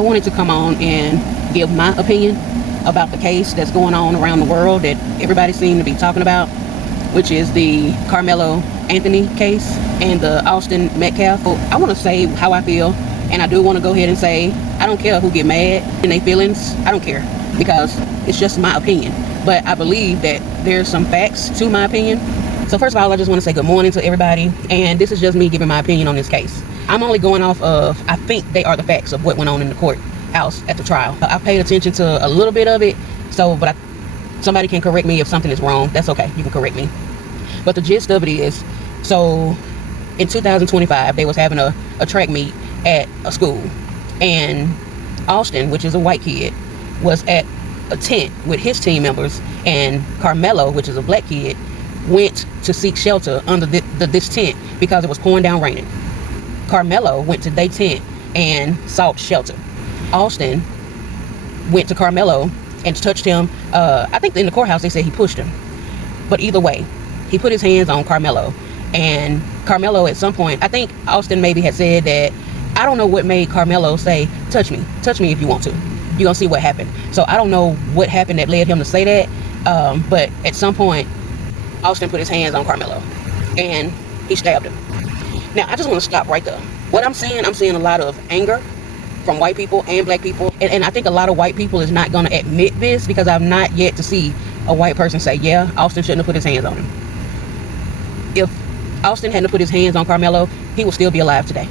I wanted to come on and give my opinion about the case that's going on around the world that everybody seems to be talking about, which is the Karmelo Anthony case and the Austin Metcalf. I want to say how I feel, and I do want to go ahead and say I don't care who get mad in their feelings. I don't care, because it's just my opinion. But I believe that there's some facts to my opinion. So first of all, I just want to say good morning to everybody, and this is just me giving my opinion on this case. I'm only going off of, I think they are the facts of what went on in the courthouse at the trial. I paid attention to a little bit of it, but somebody can correct me if something is wrong. That's okay, you can correct me. But the gist of it is, so in 2025, they was having a track meet at a school, and Austin, which is a white kid, was at a tent with his team members, and Karmelo, which is a black kid, went to seek shelter under this tent because it was pouring down raining. Karmelo went to their tent and sought shelter. Austin went to Karmelo and touched him. I think in the courthouse they said he pushed him, but either way, he put his hands on Karmelo, and Karmelo at some point, I think Austin maybe had said that, I don't know what made Karmelo say, touch me if you want to. You're gonna see what happened. So I don't know what happened that led him to say that, but at some point, Austin put his hands on Karmelo, and he stabbed him. Now, I just want to stop right there. What I'm seeing a lot of anger from white people and black people, and I think a lot of white people is not gonna admit this, because I've not yet to see a white person say, yeah, Austin shouldn't have put his hands on him. If Austin hadn't put his hands on Karmelo, he would still be alive today.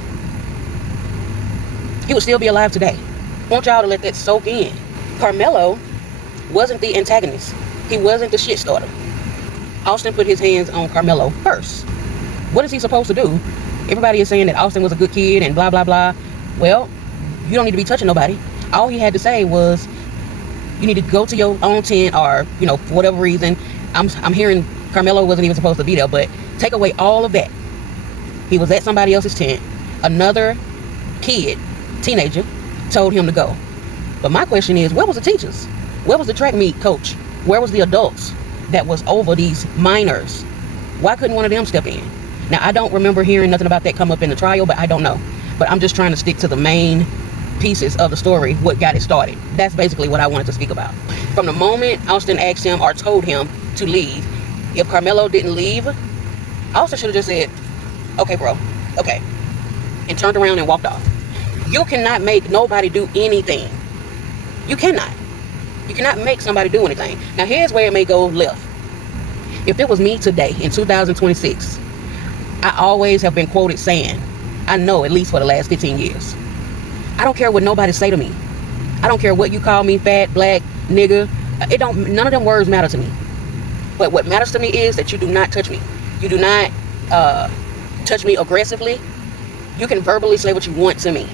He would still be alive today. I want y'all to let that soak in. Karmelo wasn't the antagonist. He wasn't the shit starter. Austin put his hands on Karmelo first. What is he supposed to do? Everybody is saying that Austin was a good kid and blah, blah, blah. Well, you don't need to be touching nobody. All he had to say was, you need to go to your own tent, or, for whatever reason. I'm hearing Karmelo wasn't even supposed to be there, but take away all of that. He was at somebody else's tent. Another kid, teenager, told him to go. But my question is, where was the teachers? Where was the track meet coach? Where was the adults that was over these minors? Why couldn't one of them step in? Now, I don't remember hearing nothing about that come up in the trial, but I don't know. But I'm just trying to stick to the main pieces of the story, what got it started. That's basically what I wanted to speak about. From the moment Austin asked him or told him to leave, if Karmelo didn't leave, Austin should have just said, okay, bro, okay, and turned around and walked off. You cannot make nobody do anything. You cannot. You cannot make somebody do anything. Now, here's where it may go left. If it was me today in 2026, I always have been quoted saying, I know at least for the last 15 years, I don't care what nobody say to me. I don't care what you call me, fat, black, nigga. None of them words matter to me. But what matters to me is that you do not touch me. You do not touch me aggressively. You can verbally say what you want to me.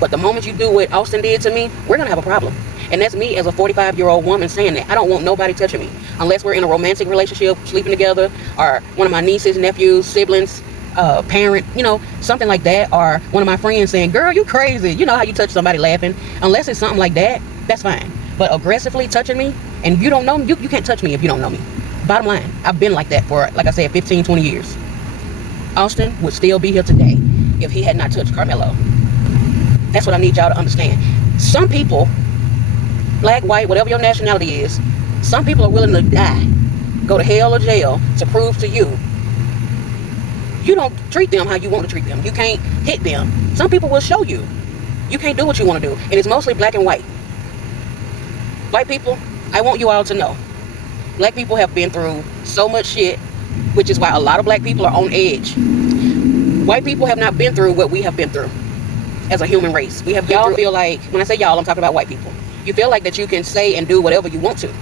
But the moment you do what Austin did to me, we're going to have a problem. And that's me as a 45-year-old woman saying that. I don't want nobody touching me. Unless we're in a romantic relationship, sleeping together, or one of my nieces, nephews, siblings, parent, something like that. Or one of my friends saying, girl, you crazy. You know how you touch somebody laughing. Unless it's something like that, that's fine. But aggressively touching me, and you don't know me, you can't touch me if you don't know me. Bottom line, I've been like that for, like I said, 15, 20 years. Austin would still be here today if he had not touched Karmelo. That's what I need y'all to understand. Some people, black, white, whatever your nationality is, some people are willing to die, go to hell or jail to prove to you, you don't treat them how you want to treat them. You can't hit them. Some people will show you. You can't do what you want to do. And it's mostly black and white. White people, I want you all to know, black people have been through so much shit, which is why a lot of black people are on edge. White people have not been through what we have been through as a human race. Y'all feel like, when I say y'all, I'm talking about white people. You feel like that you can say and do whatever you want to.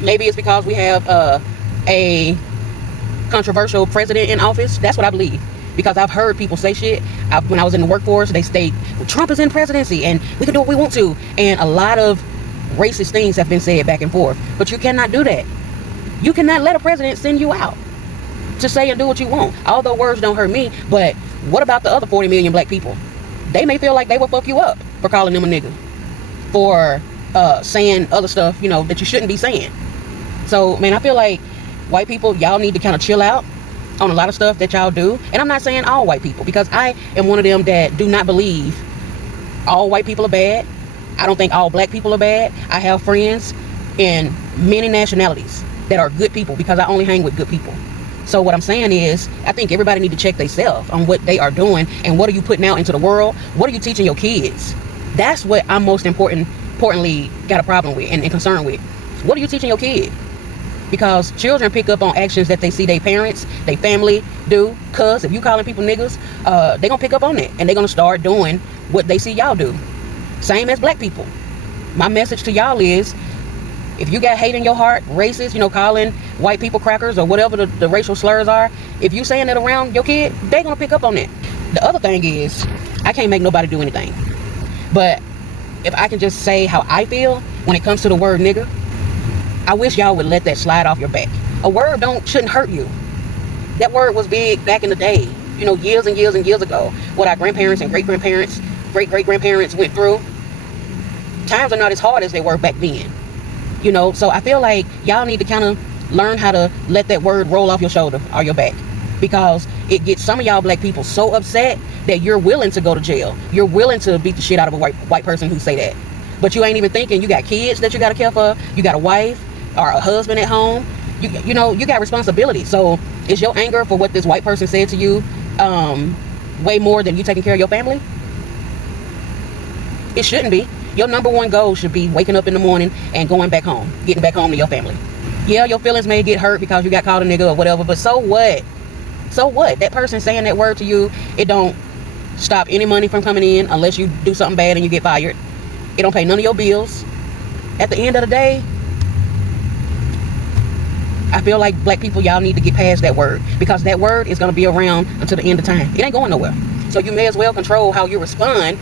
Maybe it's because we have a controversial president in office. That's what I believe. Because I've heard people say shit. When I was in the workforce, they state, well, Trump is in presidency and we can do what we want to. And a lot of racist things have been said back and forth. But you cannot do that. You cannot let a president send you out to say and do what you want. Although words don't hurt me, but what about the other 40 million black people? They may feel like they will fuck you up for calling them a nigga, for saying other stuff, that you shouldn't be saying. So, man, I feel like white people, y'all need to kind of chill out on a lot of stuff that y'all do. And I'm not saying all white people, because I am one of them that do not believe all white people are bad. I don't think all black people are bad. I have friends in many nationalities that are good people because I only hang with good people. So what I'm saying is, I think everybody need to check themselves on what they are doing and what are you putting out into the world. What are you teaching your kids? That's what I'm most importantly got a problem with and concerned with. What are you teaching your kid? Because children pick up on actions that they see their parents, their family do. Cause if you calling people niggas, they gonna pick up on it and they're gonna start doing what they see y'all do. Same as black people. My message to y'all is, if you got hate in your heart, racist, calling white people crackers or whatever the racial slurs are, if you saying that around your kid, they gonna pick up on it. The other thing is, I can't make nobody do anything. But if I can just say how I feel when it comes to the word nigga, I wish y'all would let that slide off your back. A word shouldn't hurt you. That word was big back in the day, years and years and years ago. What our grandparents and great-grandparents, great-great-grandparents went through. Times are not as hard as they were back then. So I feel like y'all need to kind of learn how to let that word roll off your shoulder or your back, because it gets some of y'all black people so upset that you're willing to go to jail. You're willing to beat the shit out of a white person who say that. But you ain't even thinking you got kids that you got to care for. You got a wife or a husband at home. You got responsibility. So is your anger for what this white person said to you way more than you taking care of your family? It shouldn't be. Your number one goal should be waking up in the morning and going back home, getting back home to your family. Yeah, your feelings may get hurt because you got called a nigga or whatever, but so what? So what? That person saying that word to you, it don't stop any money from coming in unless you do something bad and you get fired. It don't pay none of your bills. At the end of the day, I feel like black people, y'all need to get past that word, because that word is going to be around until the end of time. It ain't going nowhere. So you may as well control how you respond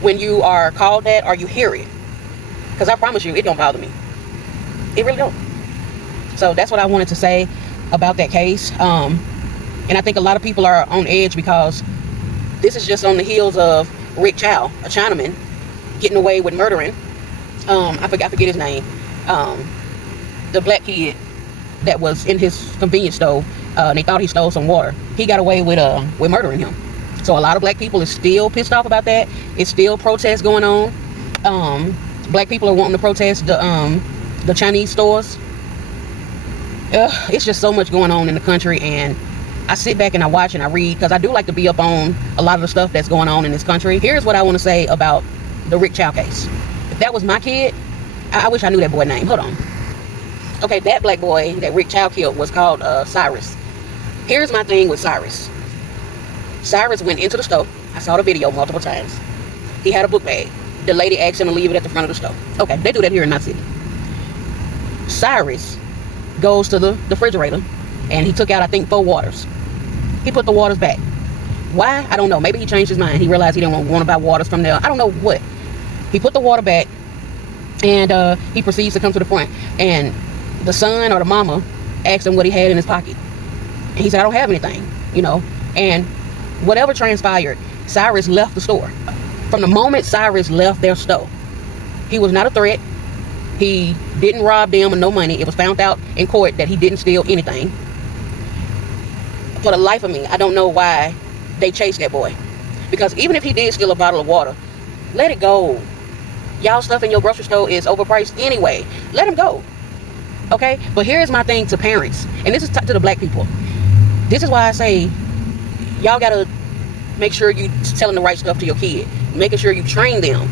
when you are called that or you hear it. Because I promise you, it don't bother me. It really don't. So that's what I wanted to say about that case. And I think a lot of people are on edge because this is just on the heels of Rick Chow, a Chinaman, getting away with murdering. I forget his name. The black kid that was in his convenience store. They thought he stole some water. He got away with murdering him. So a lot of black people is still pissed off about that. It's still protests going on. Black people are wanting to protest the Chinese stores. It's just so much going on in the country, and I sit back and I watch and I read, because I do like to be up on a lot of the stuff that's going on in this country. Here's what I want to say about the Rick Chow case. If that was my kid, I wish I knew that boy's name. Hold on. Okay, that black boy that Rick Chow killed was called Cyrus. Here's my thing with Cyrus. Cyrus went into the store. I saw the video multiple times. He had a book bag. The lady asked him to leave it at the front of the store. Okay, they do that here in my city. Cyrus goes to the refrigerator and he took out, I think, 4 waters. He put the waters back. Why? I don't know. Maybe he changed his mind. He realized he didn't want to buy waters from there. I don't know what. He put the water back and he proceeds to come to the front. And the son or the mama asked him what he had in his pocket. And he said, I don't have anything, And whatever transpired, Cyrus left the store. From the moment Cyrus left their store, he was not a threat. He didn't rob them of no money. It was found out in court that he didn't steal anything. For the life of me, I don't know why they chased that boy. Because even if he did steal a bottle of water, let it go. Y'all stuff in your grocery store is overpriced anyway. Let him go. Okay? But here's my thing to parents. And this is to the black people. This is why I say, y'all gotta make sure you telling the right stuff to your kid. Making sure you train them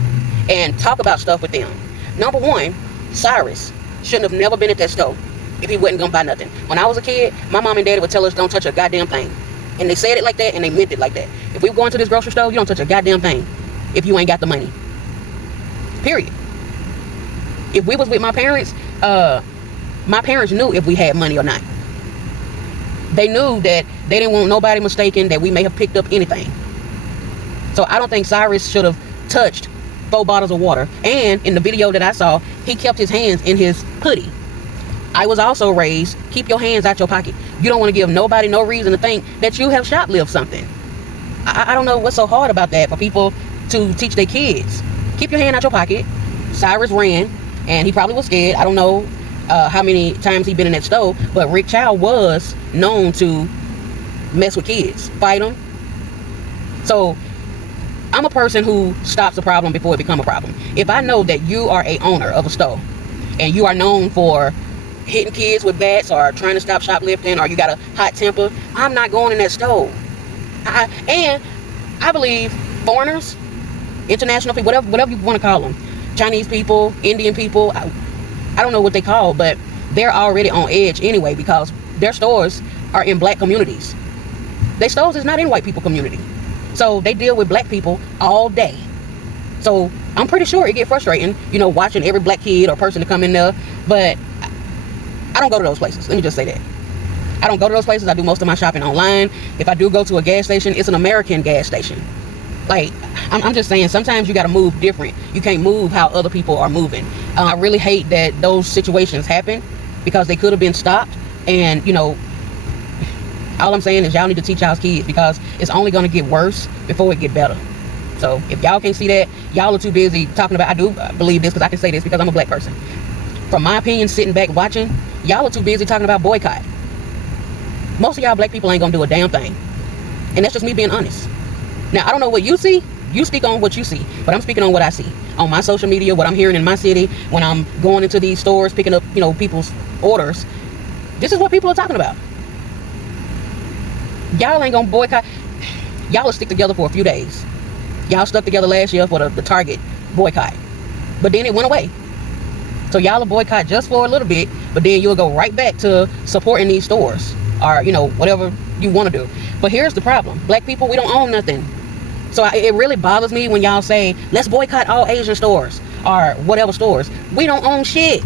and talk about stuff with them. Number one, Cyrus shouldn't have never been at that store if he wasn't gonna buy nothing. When I was a kid, my mom and daddy would tell us don't touch a goddamn thing. And they said it like that and they meant it like that. If we go into this grocery store, you don't touch a goddamn thing if you ain't got the money. Period. If we was with my parents knew if we had money or not. They knew that they didn't want nobody mistaken that we may have picked up anything. So I don't think Cyrus should have touched 4 bottles of water. And in the video that I saw, he kept his hands in his hoodie. I was also raised, keep your hands out your pocket. You don't want to give nobody no reason to think that you have shoplifted something. I don't know what's so hard about that for people to teach their kids. Keep your hand out your pocket. Cyrus ran, and he probably was scared. I don't know how many times he'd been in that store, but Rick Chow was known to mess with kids, fight them. So I'm a person who stops a problem before it becomes a problem. If I know that you are a owner of a store and you are known for hitting kids with bats or trying to stop shoplifting, or you got a hot temper, I'm not going in that store. And I believe foreigners, international people, whatever you want to call them, Chinese people, Indian people, I don't know what they call, but they're already on edge anyway because their stores are in black communities. Their stores is not in white people community. So they deal with black people all day. So I'm pretty sure it get frustrating, watching every black kid or person to come in there. But I don't go to those places. Let me just say that. I don't go to those places. I do most of my shopping online. If I do go to a gas station, it's an American gas station. Like, I'm just saying, sometimes you got to move different. You can't move how other people are moving. I really hate that those situations happen because they could have been stopped. And, all I'm saying is y'all need to teach y'all's kids because it's only going to get worse before it get better. So if y'all can't see that, y'all are too busy talking about, I do believe this because I can say this because I'm a black person. From my opinion, sitting back watching, y'all are too busy talking about boycott. Most of y'all black people ain't gonna do a damn thing. And that's just me being honest. Now, I don't know what you see. You speak on what you see. But I'm speaking on what I see. On my social media, what I'm hearing in my city, when I'm going into these stores, picking up, people's orders. This is what people are talking about. Y'all ain't gonna boycott. Y'all will stick together for a few days. Y'all stuck together last year for the Target boycott. But then it went away. So y'all will boycott just for a little bit, but then you'll go right back to supporting these stores or, whatever you want to do. But here's the problem. Black people, we don't own nothing. So it really bothers me when y'all say, let's boycott all Asian stores or whatever stores. We don't own shit.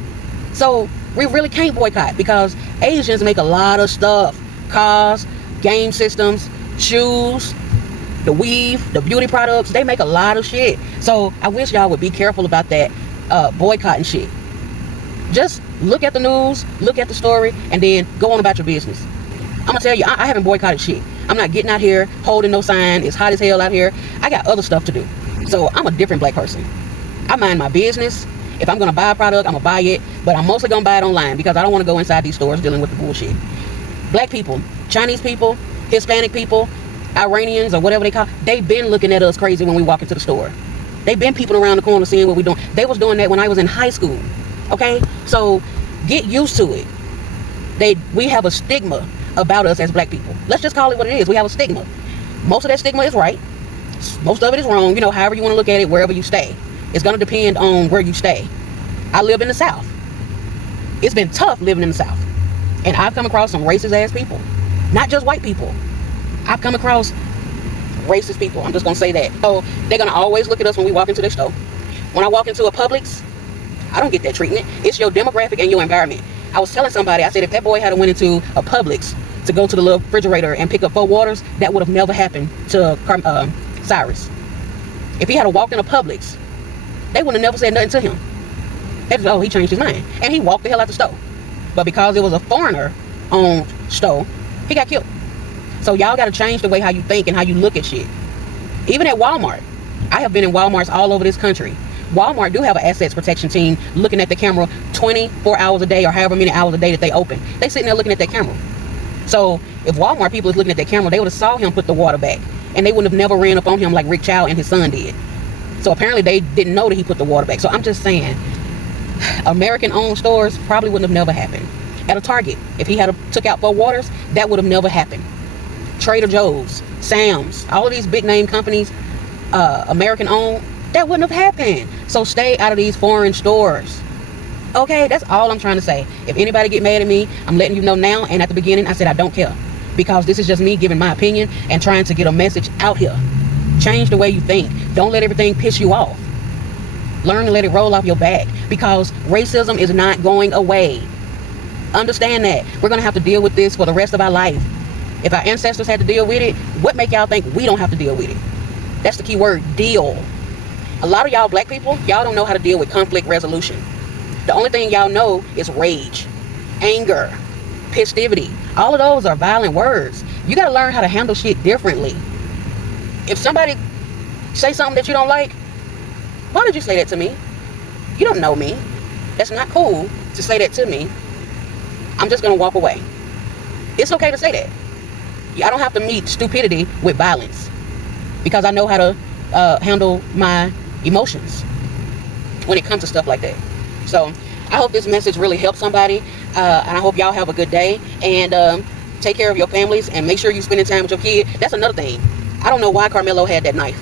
So we really can't boycott because Asians make a lot of stuff. Cars, game systems, shoes, the weave, the beauty products. They make a lot of shit. So I wish y'all would be careful about that boycotting shit. Just look at the news, look at the story, and then go on about your business. I'm gonna tell you, I haven't boycotted shit. I'm not getting out here holding no sign. It's hot as hell out here. I got other stuff to do. So I'm a different black person. I mind my business. If I'm gonna buy a product, I'm gonna buy it, but I'm mostly gonna buy it online because I don't want to go inside these stores dealing with the bullshit. Black people, Chinese people, Hispanic people, Iranians or whatever they call, they've been looking at us crazy when we walk into the store. They've been peeping around the corner seeing what we're doing. They was doing that when I was in high school. Okay, so get used to it. We have a stigma about us as black people. Let's just call it what it is. We have a stigma. Most of that stigma is right. Most of it is wrong. However you want to look at it, wherever you stay. It's going to depend on where you stay. I live in the South. It's been tough living in the South. And I've come across some racist ass people. Not just white people. I've come across racist people. I'm just going to say that. So they're going to always look at us when we walk into their store. When I walk into a Publix, I don't get that treatment. It's your demographic and your environment. I was telling somebody, I said, if that boy had went into a Publix to go to the little refrigerator and pick up 4 waters, that would have never happened to Cyrus. If he had walked in a Publix, they would have never said nothing to him. That's, he changed his mind. And he walked the hell out the store. But because it was a foreigner-owned store, he got killed. So y'all got to change the way how you think and how you look at shit. Even at Walmart. I have been in Walmarts all over this country. Walmart do have an assets protection team looking at the camera 24 hours a day or however many hours a day that they open. They sitting there looking at that camera. So if Walmart people is looking at that camera, they would have saw him put the water back. And they wouldn't have never ran up on him like Rick Chow and his son did. So apparently they didn't know that he put the water back. So I'm just saying, American-owned stores probably wouldn't have never happened. At a Target, if he had took out 4 waters, that would have never happened. Trader Joe's, Sam's, all of these big name companies, American-owned, that wouldn't have happened. So stay out of these foreign stores. Okay, that's all I'm trying to say. If anybody get mad at me, I'm letting you know now. And at the beginning, I said I don't care. Because this is just me giving my opinion and trying to get a message out here. Change the way you think. Don't let everything piss you off. Learn to let it roll off your back. Because racism is not going away. Understand that. We're going to have to deal with this for the rest of our life. If our ancestors had to deal with it, what make y'all think we don't have to deal with it? That's the key word, deal. A lot of y'all black people, y'all don't know how to deal with conflict resolution. The only thing y'all know is rage, anger, festivity. All of those are violent words. You got to learn how to handle shit differently. If somebody say something that you don't like, why did you say that to me? You don't know me. That's not cool to say that to me. I'm just going to walk away. It's okay to say that. I don't have to meet stupidity with violence. Because I know how to handle my emotions when it comes to stuff like that. So I hope this message really helps somebody, and I hope y'all have a good day, and take care of your families, and make sure you spending time with your kid. That's another thing. I don't know why Karmelo had that knife.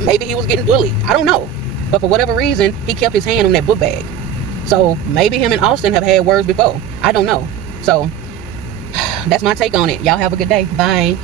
Maybe he was getting bullied. I don't know. But for whatever reason, he kept his hand on that book bag. So maybe him and Austin have had words before. I don't know. So that's my take on it. Y'all have a good day. Bye.